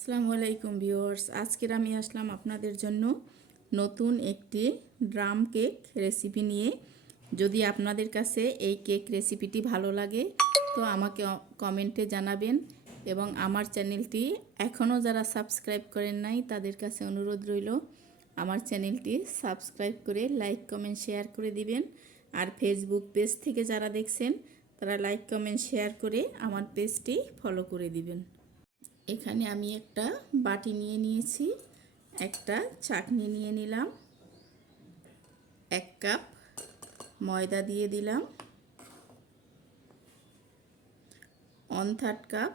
আসসালামু আলাইকুম ভিউয়ার্স। আজকের আমি আসলাম আপনাদের জন্য নতুন একটি ড্রাম কেক রেসিপি নিয়ে। যদি আপনাদের কাছে এই কেক রেসিপিটি ভালো লাগে, তো আমাকে কমেন্টে জানাবেন এবং আমার চ্যানেলটি এখনও যারা সাবস্ক্রাইব করেন নাই, তাদের কাছে অনুরোধ রইল, আমার চ্যানেলটি সাবস্ক্রাইব করে লাইক, কমেন্ট, শেয়ার করে দিবেন। আর ফেসবুক পেজ থেকে যারা দেখছেন, তারা লাইক, কমেন্ট, শেয়ার করে আমার পেজটি ফলো করে দিবেন। এখানে আমি একটা বাটি নিয়ে নিয়েছি, একটা চাটনি নিয়ে নিলাম, এক কাপ ময়দা দিয়ে দিলাম one third cup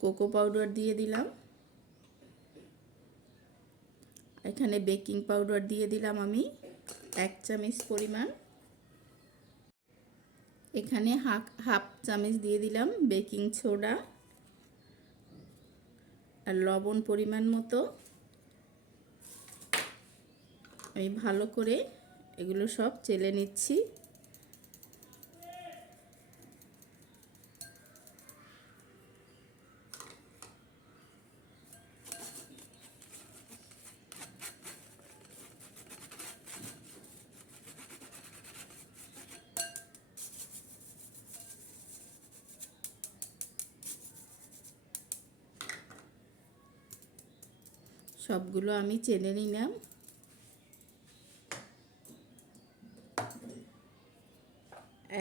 cocoa powder দিয়ে দিলাম, এখানে বেকিং পাউডার দিয়ে দিলাম আমি, এক চামচ পরিমাণ। এখানে হাফ হাফ চামচ দিয়ে দিলাম বেকিং সোডা আর লবণ পরিমাণ মতো। আমি ভালো করে এগুলো সব চেলে নিচ্ছি। সবগুলো আমি চেনে নিলাম।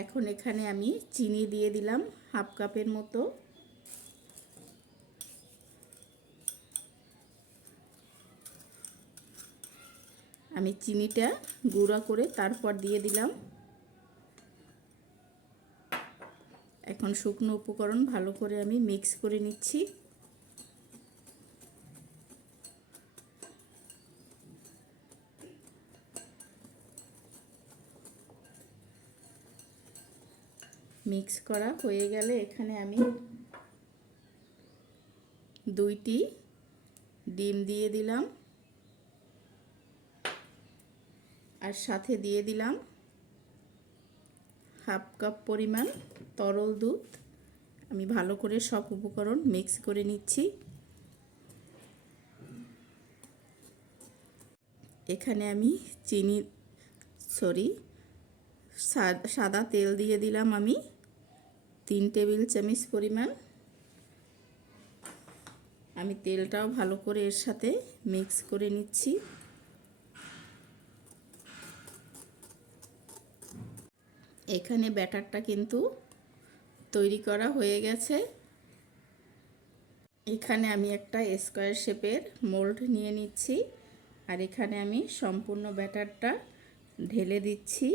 এখন এখানে আমি চিনি দিয়ে দিলাম হাফ কাপের মতো। আমি চিনিটা গুঁড়া করে তারপর দিয়ে দিলাম। এখন শুকনো উপকরণ ভালো করে আমি মিক্স করে নিচ্ছি। মিক্স করা হয়ে গেলে এখানে আমি দুইটি ডিম দিয়ে দিলাম। আর সাথে দিয়ে দিলাম হাফ কাপ পরিমাণ তরল দুধ। আমি ভালো করে সব উপকরণ মিক্স করে নিচ্ছি। এখানে আমি চিনি, সরি সাদা তেল দিয়ে দিলাম আমি। তিন টেবিল চামচ পরিমাণ। আমি তেলটাও ভালো করে এর সাথে মিক্স করে নিচ্ছি। এখানে ব্যাটারটা কিন্তু তৈরি করা হয়ে গেছে। এখানে আমি একটা স্কোয়ার শেপের মোল্ড নিয়ে নিচ্ছি। আর এখানে আমি সম্পূর্ণ ব্যাটারটা ঢেলে দিচ্ছি।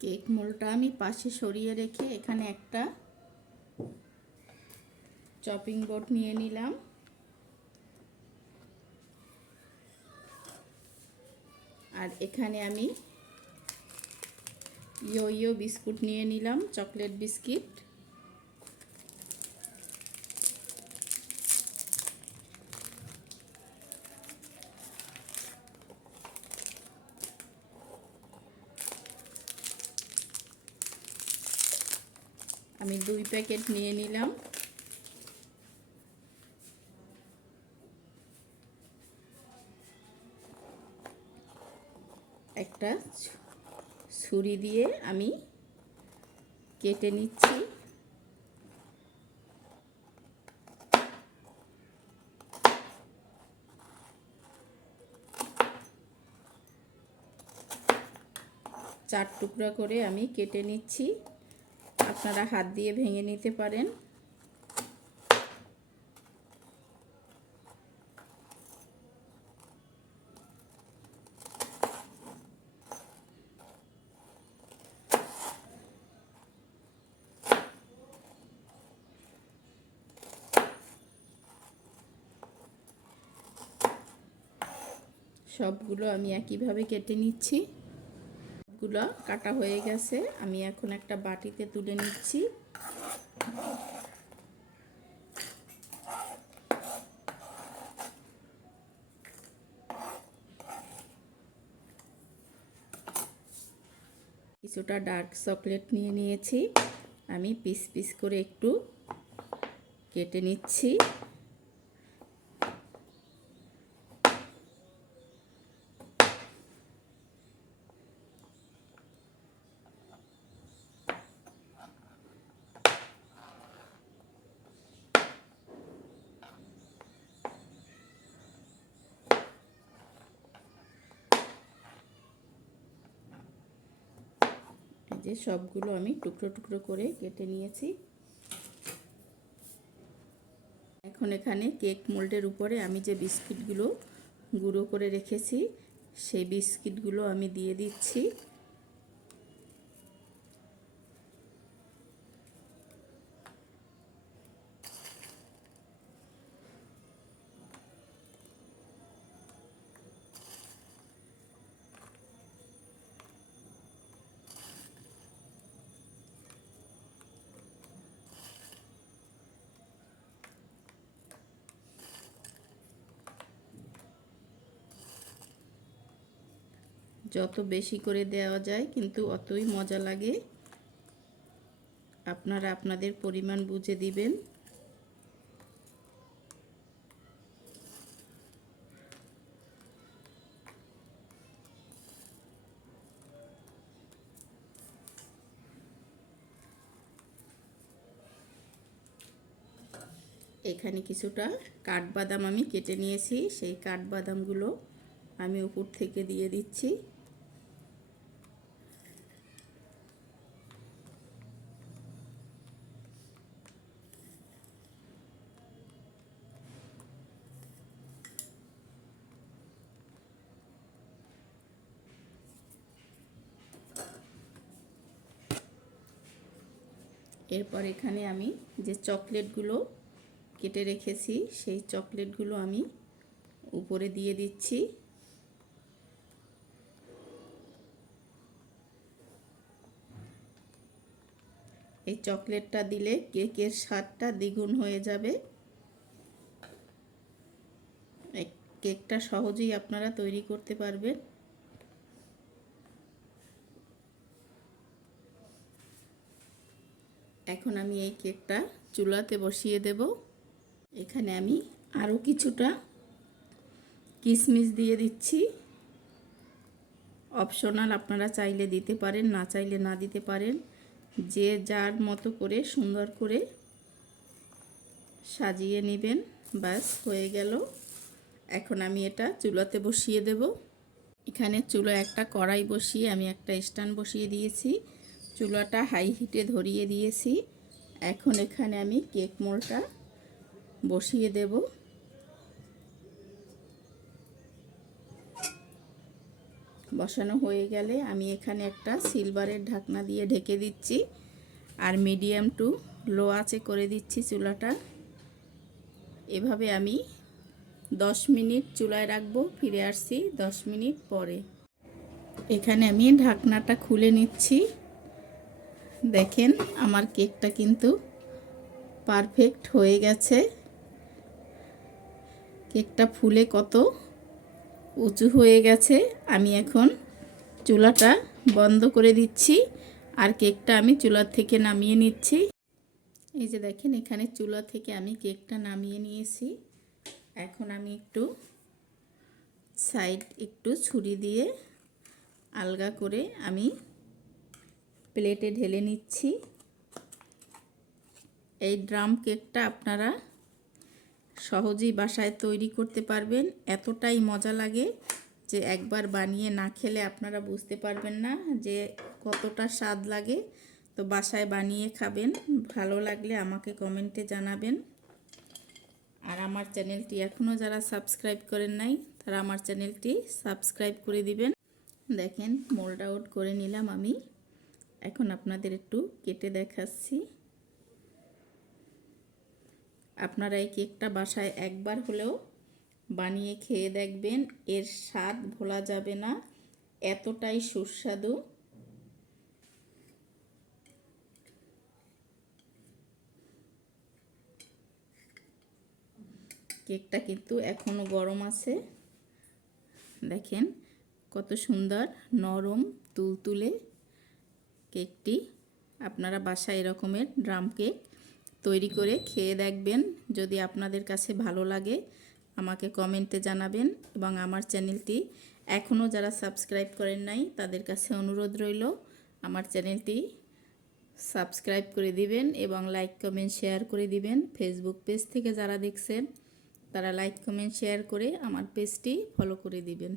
কেক মোলটা আমি পাশে সরিয়ে রেখে এখানে একটা চপিং বোর্ড নিয়ে নিলাম। আর এখানে আমি ইয়ো ইয়ো বিস্কুট নিয়ে নিলাম, চকলেট বিস্কিট। আমি দুই প্যাকেট নিয়ে নিলাম। একটা ছুরি দিয়ে আমি কেটে নিচ্ছি। চার টুকরা করে আমি কেটে নিচ্ছি। আপনারা হাত দিয়ে ভেঙে নিতে পারেন। সবগুলো আমি একইভাবে কেটে নিচ্ছি। সবগুলো কাটা হয়ে গেছে। আমি এখন একটা বাটিতে তুলে নিচ্ছি। কিছুটা ডার্ক চকলেট নিয়ে নিয়েছি। আমি পিস পিস করে একটু কেটে নিচ্ছি। যে সবগুলো আমি টুকরো টুকরো করে কেটে নিয়েছি। এখন এখানে কেক মোল্ডের উপরে আমি যে বিস্কিটগুলো গুঁড়ো করে রেখেছি, সেই বিস্কিটগুলো আমি দিয়ে দিচ্ছি। যত বেশি করে দেওয়া যায় কিন্তু অতই মজা লাগে। আপনারা আপনাদের পরিমাণ বুঝে দিবেন। এখানে কিছুটা কাঠবাদাম আমি কেটে নিয়েছি। সেই কাঠবাদামগুলো আমি উপর থেকে দিয়ে দিচ্ছি। এরপর এখানে আমি যে চকলেটগুলো কেটে রেখেছি, সেই চকলেটগুলো আমি উপরে দিয়ে দিচ্ছি। এই চকলেটটা দিলে কেকের স্বাদটা দ্বিগুণ হয়ে যাবে। কেকটা সহজেই আপনারা তৈরি করতে পারবেন। এখন আমি এই কেকটা চুলাতে বসিয়ে দেব। এখানে আমি আরও কিছুটা কিশমিশ দিয়ে দিচ্ছি। অপশনাল আপনারা চাইলে দিতে পারেন, না চাইলে না দিতে পারেন। যে যার মতো করে সুন্দর করে সাজিয়ে নেবেন, ব্যাস হয়ে গেল। এখন আমি এটা চুলাতে বসিয়ে দেব। এখানে চুলো একটা কড়াই বসিয়ে আমি একটা স্ট্যান্ড বসিয়ে দিয়েছি। চুলাটা হাই হিটে ধরিয়ে দিয়েছি। এখন এখানে আমি কেক মোলটা বসিয়ে দেব। বসানো হয়ে গেলে আমি এখানে একটা সিলভারের ঢাকনা দিয়ে ঢেকে দিচ্ছি। আর মিডিয়াম টু লো আঁচে করে দিচ্ছি চুলাটা। এভাবে আমি দশ মিনিট চুলায় রাখব, ফিরে আসছি দশ মিনিট পরে। এখানে আমি ঢাকনাটা খুলে নিচ্ছি। দেখেন, আমার কেকটা কিন্তু পারফেক্ট হয়ে গেছে। কেকটা ফুলে কত উঁচু হয়ে গেছে। আমি এখন চুলাটা বন্ধ করে দিচ্ছি আর কেকটা আমি চুলার থেকে নামিয়ে নিচ্ছি। এই যে দেখেন, এখানে চুলা থেকে আমি কেকটা নামিয়ে নিয়েছি। এখন আমি একটু সাইড একটু ছুরি দিয়ে আলগা করে আমি প্লেটে ঢেলে নিচ্ছি। এই ড্রাম কেকটা আপনারা সহজেই বাসায় তৈরি করতে পারবেন। এতটাই মজা লাগে যে একবার বানিয়ে না খেলে আপনারা বুঝতে পারবেন না যে কতটা স্বাদ লাগে। তো বাসায় বানিয়ে খাবেন, ভালো লাগলে আমাকে কমেন্টে জানাবেন। আর আমার চ্যানেলটি এখনও যারা সাবস্ক্রাইব করেন নাই, তারা আমার চ্যানেলটি সাবস্ক্রাইব করে দিবেন। দেখেন, মোল্ড আউট করে নিলাম আমি। এখন আপনাদের একটু কেটে দেখাচ্ছি। আপনারা এই কেকটা বাসায় একবার হলেও বানিয়ে খেয়ে দেখবেন, এর স্বাদ ভোলা যাবে না, এতটাই সুস্বাদু। কেকটা কিন্তু এখনও গরম আছে। দেখেন কত সুন্দর নরম, তুলতুলে কেকটি। আপনারা বাসায় এরকমের ড্রাম কেক তৈরি করে খেয়ে দেখবেন। যদি আপনাদের কাছে ভালো লাগে, আমাকে কমেন্টে জানাবেন এবং আমার চ্যানেলটি এখনও যারা সাবস্ক্রাইব করেন নাই, তাদের কাছে অনুরোধ রইল, আমার চ্যানেলটি সাবস্ক্রাইব করে দিবেন এবং লাইক, কমেন্ট, শেয়ার করে দিবেন। ফেসবুক পেজ থেকে যারা দেখছেন, তারা লাইক, কমেন্ট, শেয়ার করে আমার পেজটি ফলো করে দিবেন।